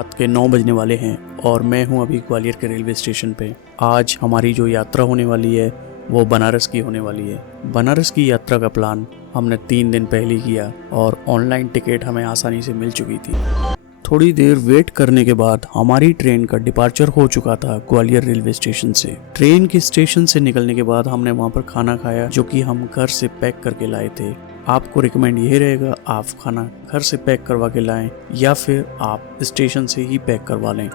रात के 9 बजने वाले हैं और मैं हूं अभी ग्वालियर के रेलवे स्टेशन पे। आज हमारी जो यात्रा होने वाली है वो बनारस की होने वाली है। बनारस की यात्रा का प्लान हमने 3 दिन पहले किया और ऑनलाइन टिकट हमें आसानी से मिल चुकी थी। थोड़ी देर वेट करने के बाद हमारी ट्रेन का डिपार्चर हो चुका था ग्वालियर रेलवे स्टेशन से। ट्रेन के स्टेशन से निकलने के बाद हमने वहाँ पर खाना खाया जो कि हम घर से पैक करके लाए थे। आपको रिकमेंड ये रहेगा आप खाना घर से पैक करवा के लाएं या फिर आप स्टेशन से ही पैक करवा लें।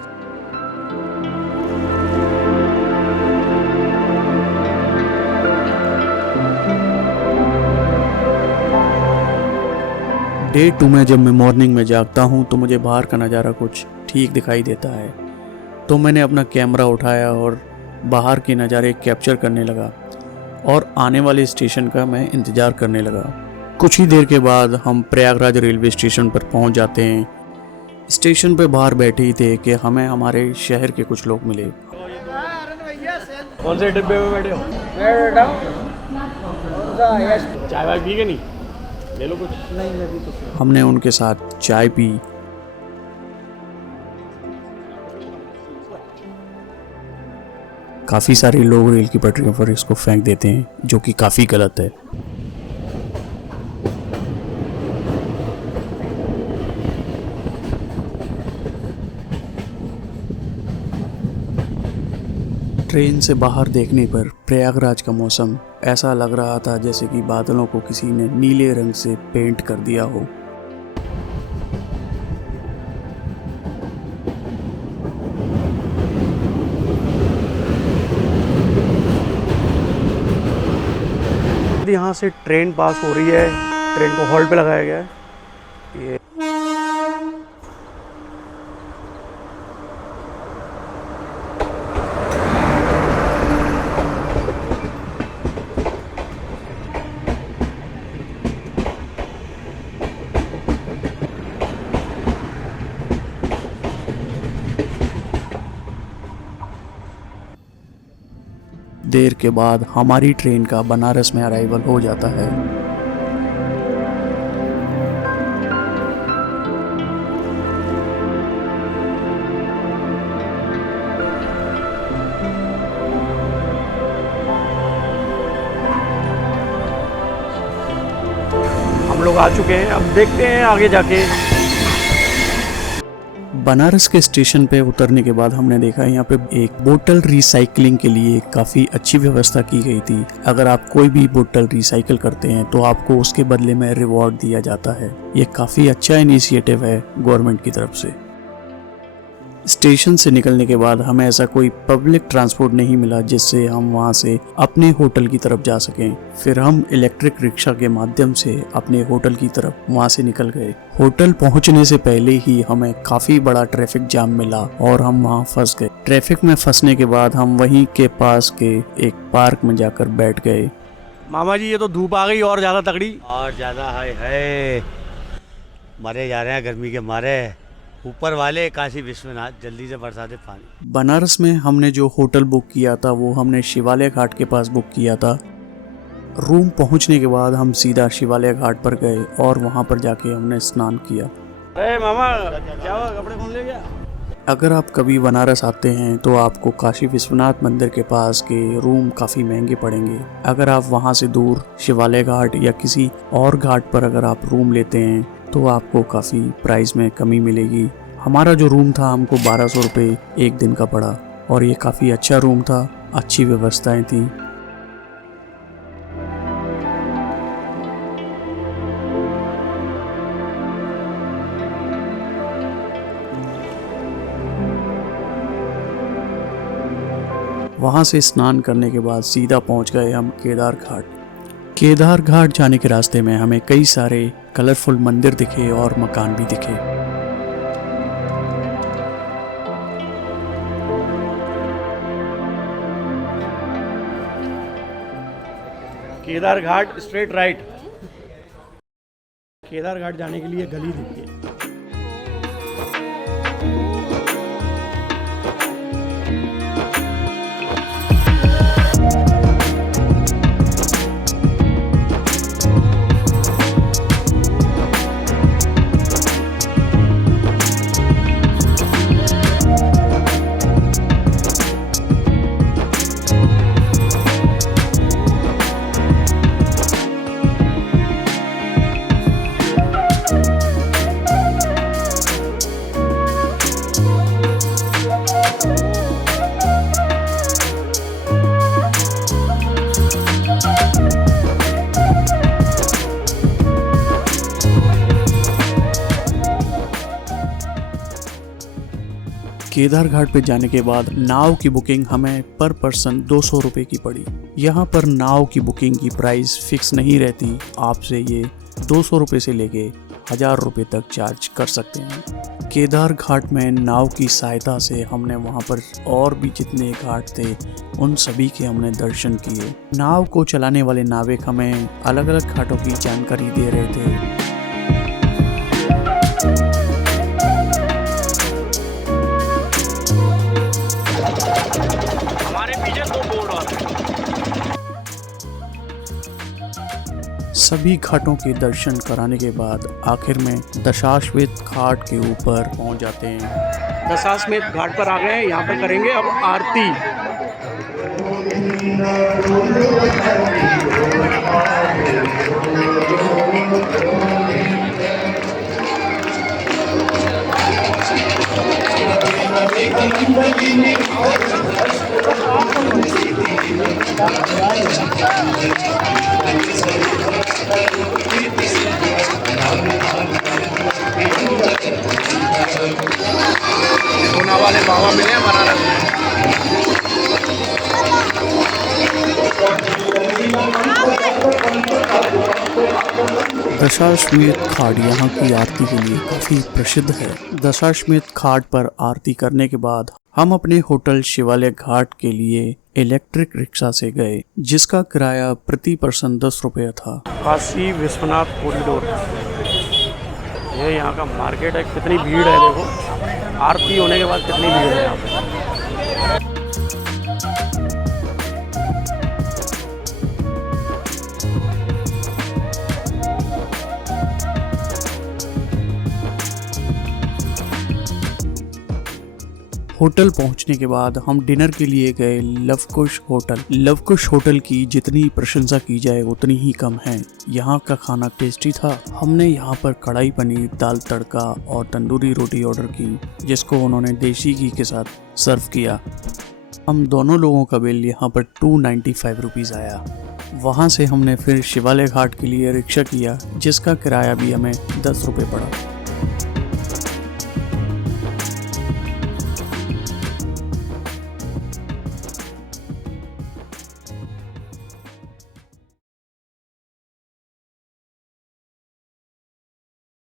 डे 2 में जब मैं मॉर्निंग में जागता हूँ तो मुझे बाहर का नज़ारा कुछ ठीक दिखाई देता है, तो मैंने अपना कैमरा उठाया और बाहर के नज़ारे कैप्चर करने लगा और आने वाले स्टेशन का मैं इंतज़ार करने लगा। कुछ ही देर के बाद हम प्रयागराज रेलवे स्टेशन पर पहुंच जाते हैं। स्टेशन पर बाहर बैठे ही थे कि हमें हमारे शहर के कुछ लोग मिले। कौन से डिब्बे में बैठे हो? चाय वाय पी के नहीं? ले लो कुछ। नहीं अभी तो। हमने उनके साथ चाय पी। काफ़ी सारे लोग रेल की पटरियों पर इसको फेंक देते हैं जो कि काफ़ी गलत है। ट्रेन से बाहर देखने पर प्रयागराज का मौसम ऐसा लग रहा था जैसे कि बादलों को किसी ने नीले रंग से पेंट कर दिया हो। यहाँ से ट्रेन पास हो रही है, ट्रेन को हॉल्ट पे लगाया गया है। ये देर के बाद हमारी ट्रेन का बनारस में अराइवल हो जाता है। हम लोग आ चुके हैं, अब देखते हैं आगे जाके। बनारस के स्टेशन पे उतरने के बाद हमने देखा यहाँ पे एक बोतल रिसाइकलिंग के लिए काफ़ी अच्छी व्यवस्था की गई थी। अगर आप कोई भी बोतल रिसाइकिल करते हैं तो आपको उसके बदले में रिवॉर्ड दिया जाता है। ये काफ़ी अच्छा इनिशिएटिव है गवर्नमेंट की तरफ से। स्टेशन से निकलने के बाद हमें ऐसा कोई पब्लिक ट्रांसपोर्ट नहीं मिला जिससे हम वहां से अपने होटल की तरफ जा सकें। फिर हम इलेक्ट्रिक रिक्शा के माध्यम से अपने होटल की तरफ वहां से निकल गए। होटल पहुंचने से पहले ही हमें काफी बड़ा ट्रैफिक जाम मिला और हम वहां फंस गए। ट्रैफिक में फंसने के बाद हम वहीं के पास के एक पार्क में जाकर बैठ गए। मामा जी ये तो धूप आ गई और ज्यादा तगड़ी। और ज़्यादा है मरे जा रहे हैं गर्मी के मारे। ऊपर वाले काशी विश्वनाथ जल्दी से बरसा दे पानी। बनारस में हमने जो होटल बुक किया था वो हमने शिवालय घाट के पास बुक किया था। रूम पहुंचने के बाद हम सीधा शिवालय घाट पर गए और वहां पर जाके हमने स्नान किया। अरे मामा क्या हुआ, कपड़े कौन ले गया? अगर आप कभी बनारस आते हैं तो आपको काशी विश्वनाथ मंदिर के पास के रूम काफ़ी महंगे पड़ेंगे। अगर आप वहां से दूर शिवालय घाट या किसी और घाट पर अगर आप रूम लेते हैं तो आपको काफ़ी प्राइस में कमी मिलेगी। हमारा जो रूम था हमको 1200 रुपये एक दिन का पड़ा और ये काफ़ी अच्छा रूम था, अच्छी व्यवस्थाएं थी। वहाँ से स्नान करने के बाद सीधा पहुँच गए हम केदार घाट। केदार घाट जाने के रास्ते में हमें कई सारे कलरफुल मंदिर दिखे और मकान भी दिखे। केदार घाट स्ट्रेट राइट। केदार घाट जाने के लिए गली देखिए। केदार घाट पे जाने के बाद नाव की बुकिंग हमें पर पर्सन 200 रुपए की पड़ी। यहाँ पर नाव की बुकिंग की प्राइस फिक्स नहीं रहती, आपसे ये 200 रुपए से लेके 1000 रुपए तक चार्ज कर सकते हैं। केदार घाट में नाव की सहायता से हमने वहाँ पर और भी जितने घाट थे उन सभी के हमने दर्शन किए। नाव को चलाने वाले नाविक हमें अलग अलग घाटों की जानकारी दे रहे थे। सभी घाटों के दर्शन कराने के बाद आखिर में दशाश्वमेध घाट के ऊपर पहुंच जाते हैं। दशाश्वमेध घाट पर आ गए हैं, यहाँ पर करेंगे अब आरती। सोना वाले बाबा मिले हैं बनारस में। दशाश्वमेध घाट यहाँ की आरती के लिए काफी प्रसिद्ध है। दशाश्वमेध घाट पर आरती करने के बाद हम अपने होटल शिवालय घाट के लिए इलेक्ट्रिक रिक्शा से गए, जिसका किराया प्रति पर्सन 10 रुपये था। काशी विश्वनाथ कॉरिडोर, ये यहाँ का मार्केट है। कितनी भीड़ है देखो, आरती होने के बाद कितनी भीड़ है यहाँ पे। होटल पहुंचने के बाद हम डिनर के लिए गए लवकुश होटल। लवकुश होटल की जितनी प्रशंसा की जाए उतनी ही कम है। यहाँ का खाना टेस्टी था। हमने यहाँ पर कढ़ाई पनीर, दाल तड़का और तंदूरी रोटी ऑर्डर की, जिसको उन्होंने देसी घी के साथ सर्व किया। हम दोनों लोगों का बिल यहाँ पर 295 रुपीज़ आया। वहाँ से हमने फिर शिवालय घाट के लिए रिक्शा किया, जिसका किराया भी हमें 10 रुपये पड़ा।